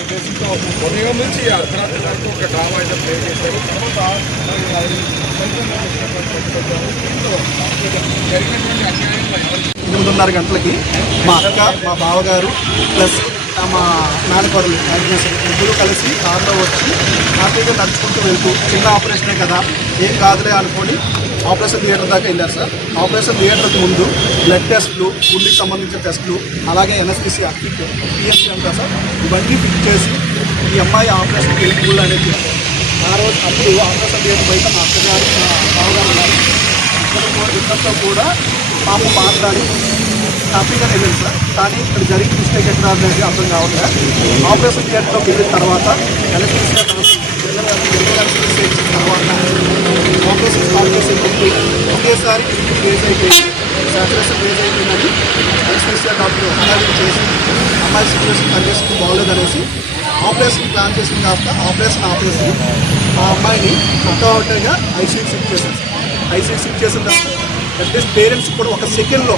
ఉద్దేశంతో ఉదయం నుంచి అర్ధరాత్రి వరకు ఒక డ్రామా అయితే ప్లే చేశారు. తర్వాత జరిగినటువంటి అన్యాయం 8:30 గంటలకి మా అక్క, మా బావగారు ప్లస్ మా మేనకోడలు ముగ్గురు కలిసి కారులో వచ్చి హ్యాపీగా నడుచుకుంటూ వెళ్తూ చిన్న ఆపరేషనే కదా ఏం కాదులే అనుకొని ఆపరేషన్ థియేటర్ దాకా వెళ్ళారు సార్. ఆపరేషన్ థియేటర్కి ముందు బ్లడ్ టెస్టులు, గుండెకి సంబంధించిన టెస్టులు, అలాగే ఎన్ఎస్టీసీ ఫిట్ పిఎస్సీ అంటారు సార్, ఇవన్నీ ఫిట్ చేసి ఈ అమ్మాయి ఆపరేషన్కి ఎలిజిబుల్ అనేది ఆ రోజు అప్పుడు ఆపరేషన్ థియేటర్ బయట మా అక్కగారు, మా బావగారు ఉన్నారు. ఇద్దరితో కూడా పాప మాట్లాడి హ్యాపీగా వెళ్ళింది సార్. కానీ ఇక్కడ జరిగిన మిస్టేక్ ఎక్కడ అనేది అర్థం కావట్లేదు. ఆపరేషన్ థియేటర్లోకి వెళ్ళిన తర్వాత ఎలక్ట్రిసిటీ తర్వాత ఆపరేషన్ స్టార్ట్ చేసే ముందు ఒకేసారి రేజ్ అయిపోయింది, సాచురేషన్ రేజ్ అయిపోయిందని ఎలక్ట్రిసిటీ డాక్టర్ అనాలిసిస్ చేసి అమ్మాయి సిచ్యువేషన్ కండిషన్ బాగోలేదనేసి ఆపరేషన్ ప్లాన్ చేసిన కాస్త ఆపరేషన్ ఆపేసి ఆ అమ్మాయిని అట్టగా ఐసీయూ షిఫ్ట్ చేశారు. ఐసీయూ షిఫ్ట్ చేసిన తర్వాత అట్లీస్ట్ పేరెంట్స్ కూడా ఒక సెకండ్లో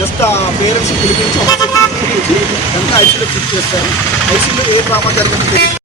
జస్ట్ ఆ పేరెంట్స్ పిలిపించి ఒక సెకండ్ పిలిపించి ఎంత ఐసీయూలో షిఫ్ట్ చేస్తారు. ఐసీయూలో ఏ డ్రామా జరిగింది